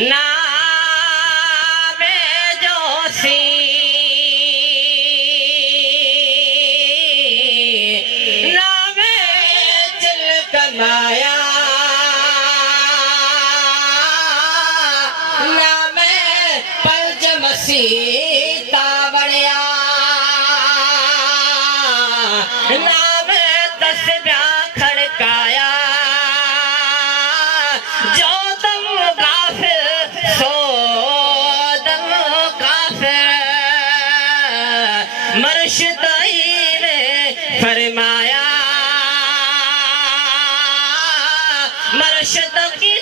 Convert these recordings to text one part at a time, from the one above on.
नामे जोशी नामे चिल कमाया नामे पंज मसीता बणिया नामे तस्बिया खड़काया जो दम काफिर सो दम काफिर मुर्शिदाई ने फरमाया मुर्शिद की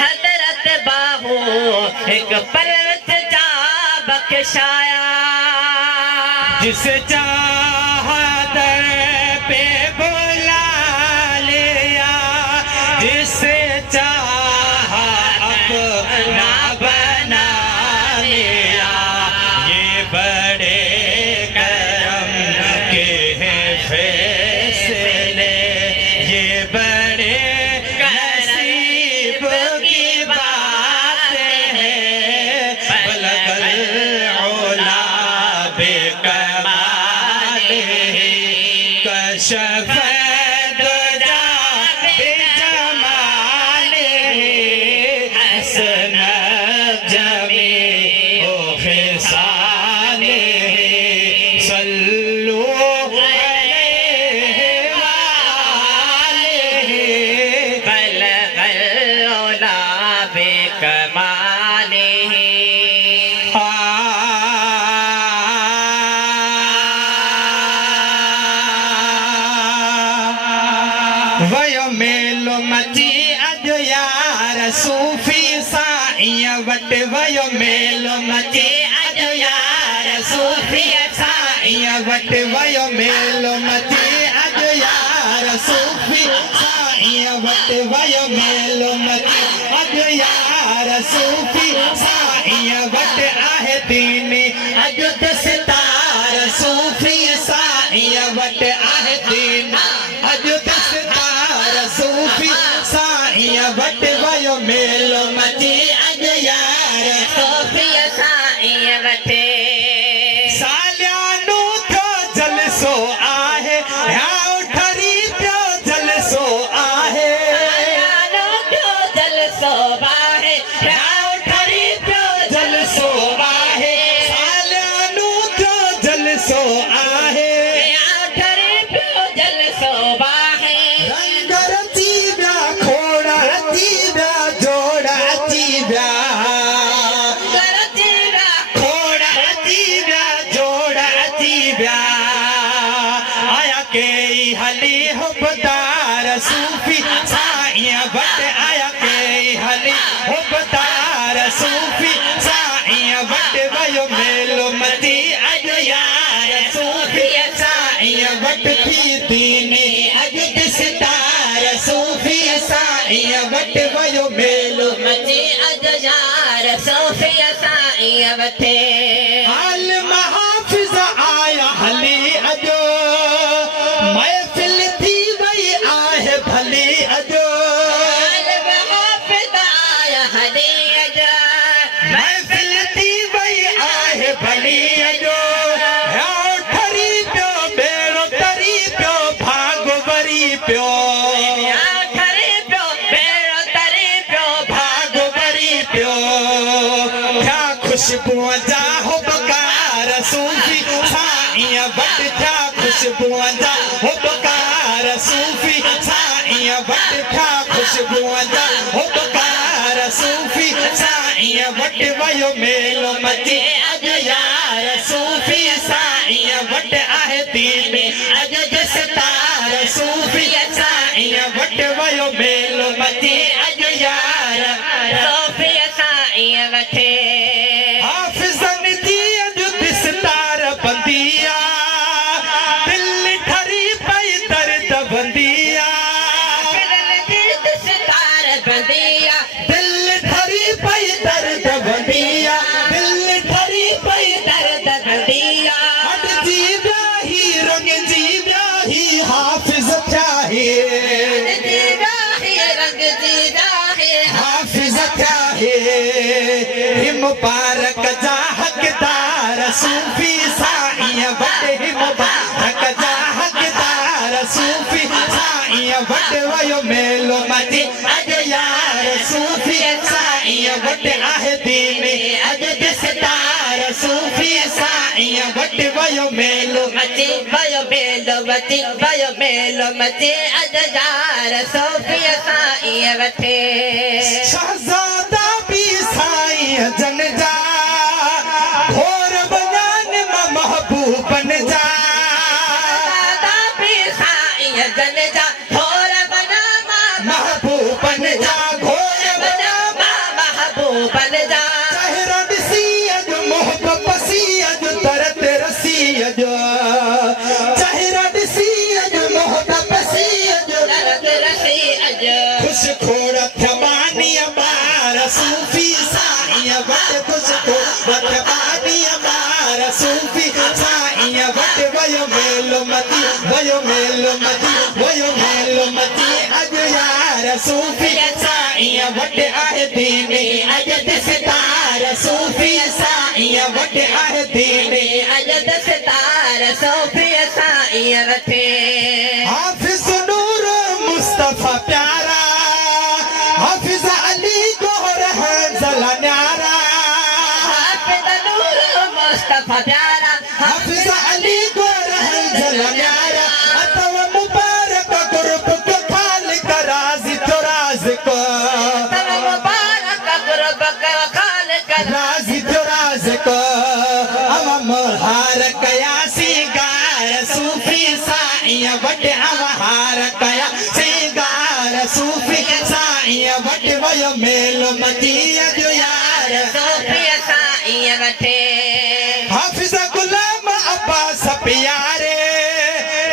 हजरत बाहू एक पलवत जा बख्शाया जिसे चाहा दर पे बुला लिया जिसे चाहा अपना बना लिया ये बड़े करम के हैं फैसले ये बड़े नसीब की बात है बलगल औला बेकमाल कशफ दुजा बेजमाल हसन जमी ओ खिसाल सल्लू अलैहि वालिहि बलगल औला बेकमालिही वयो मेलो मची अज यार सूफी साईं वट वयो मेलो मची अज यार सूफी साईं वट वयो मेलो मची अज यार सूफी साईं वट वयो मेलो मची अज यार सूफी साईं वट आहे दीन अज दस्तार सूफी साईं वट आहे दीन अज दस्तार सूफी साईं वट वयो मेलो मची अज यार सूफी साईं वटे सालियानू थियो जलसो आहे ह्यां ठरी पियो जलसो आहे सालियानू थियो जलसो आहे ह्यां ठरी पियो जलसो आहे सालियानू थियो जलसो आहे ह्यां ठरी पियो जलसो आहे रंग रची विया खोड़ अची विया जोड़ अची विया गरजीरा खोड़ अची विया जोड़ अची विया आया के हली हुबदार सूफी साईं वट आया के हली हुबदार सूफी साईं वट वयो मेलो मची अज यार सूफी साईं वट थी दीनी अज दस्तार सूफी साईं वट वयो मेलो मची अज यार सूफी साईं वटे हाल महाफिज आया हली अजो महफिल थी वई आहे भली अजो महफिल थी वई आहे भली अजो ह्यां ठरी पियो बेड़ो तरी पियो भाग वरी पियो भाग वरी पियो थिया खुशबूअ जा हुबकार सूफी साईं वट थिया खुशबूअ जा हुबकार सूफी साईं वट थिया खुशबूअ जा हुबकार सूफी साईं वट वयो मेलो मची अज यार सूफी साईं वट आहे दीन अज दस्तार सूफी साईं वट वयो मेलो मची अज यार हाफिज़न जी अज दस्तार बंदिया दिल ठरी पई दर्द बंदिया दिल ठरी पई दर्द बंदिया दिल ठरी पई दर्द बंदिया हट जी ब्याही रंग जी ब्याही हाफिज चाहे हाफिज चाहे मुबारक जा हकदार सूफी साईं वॾे मुबारक जा हकदार सूफी साईं वॾे वयो मेलो मची अॼु यार सूफी साईं वॾे आहे दीन अॼु दिसदार सूफी साईं वॾे वयो मेलो मची वयो मेलो मची वयो मेलो मची अॼु यार सूफी साईं वठे शहज़ादा भी साईं जन जा घोर बयान मां महबूबन जा दादा भी साईं जन जा घोर बना महबूबन जा घोर बना महबूबन जा चेहरा ॾिसी अॼु मोहब पसी अॼु दर्द रसी अॼु चेहरा ॾिसी अॼु मोहब पसी अॼु दर्द रसी अॼु खुश खोड़ थमानी अमार सूफी साईं वट खुश खोड़ थमानी अमार सूफी साईं वट वयो मेलो मची वयो मेलो मची वयो मेलो मची अॼु यार सूफी साईं वट आहे दीन अॼु दिसदार सूफी साईं वट आहे दीन अॼु दस्तार सूफी साईं वठे हाफिज़ नूर मुस्तफा प्यारा हाफिज़ अली गोर हंज़ला न्यारा हाफिज़ नूर मुस्तफा प्यारा हाफिज़ अली गोर हंज़ला न्यारा अतव मुबारक गुरब को खालिक राज़ी तो राज़िक तव मुबारक गुरब का खालिक राज़ी तो राज़िक हम मुहार कया सिंगार सूफी साईं वट हम हार कया सिंगार सूफी साईं वट वयो मेलो मची अॼु यार सूफी साईं वठे हाफिज़ गुलाम अब्बास प्यारे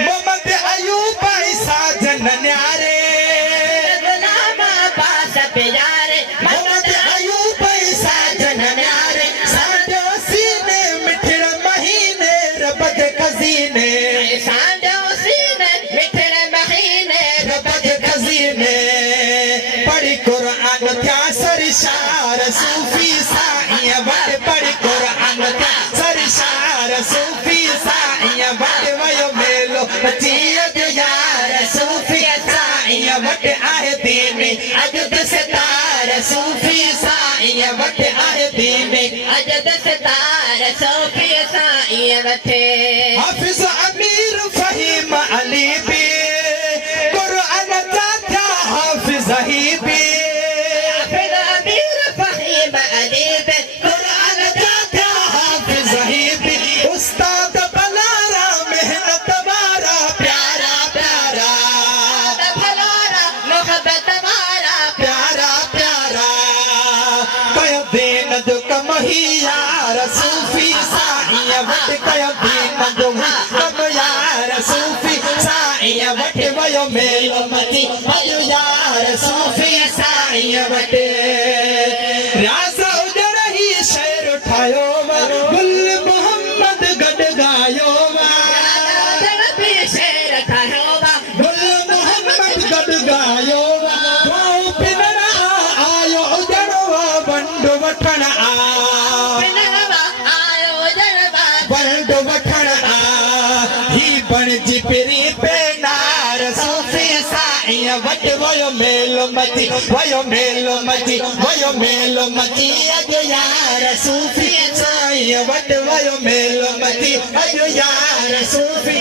मोहम्मद अयूब साजन न्यारे गुलाम अब्बास प्यारे मोहम्मद अयूब साजन न्यारे साजो सीने मिठड़ महीने रब जे खज़ीने सांडो सीने मिठड़े महीने रब जे खज़ीने पढ़ी कुरान थिया सरशार सूफी साईं वट पढ़ी कुरान थिया सरशार सूफी साईं वट वयो मेलो मची अॼु यार सूफी साईं वट आहे दीन अॼु दिसदार सूफी साईं वट आहे दीन अॼु दस्तार सूफी साईं वठे हाफिज़ अमीर फ़हीम अली बि कुरान जा थिया हाफिज़ ही बि हाफिज़ अमीर फ़हीम अली बि कुरान जा थिया हाफिज़ ही बि उस्ताद बलारा मेहनत वारा प्यारा प्यारा भलारा मोहब्बत वारा प्यारा प्यारा कयो दीन जो कम ही यार सूफी साईं वट कयो दीन जो कम यार सूफी साईं वट वयो मेलो मची अॼु यार सूफी साईं वट रियाज़ उजड़ ही शेर ठाहियो गुल मोहम्मद गॾु गायो भी शेर ठाहियो गुल मोहम्मद गॾु गायो गांव पिनरा आयो उजड़ो वंड वठण आ आयो जड़वा वंड वठण आ ही बणजी पिरी पेनार सूफी साईं वट वयो मेलो मची वयो मेलो मची वयो मेलो मची अॼु यार सूफी साईं वट वयो मेलो मची अॼु यार सूफी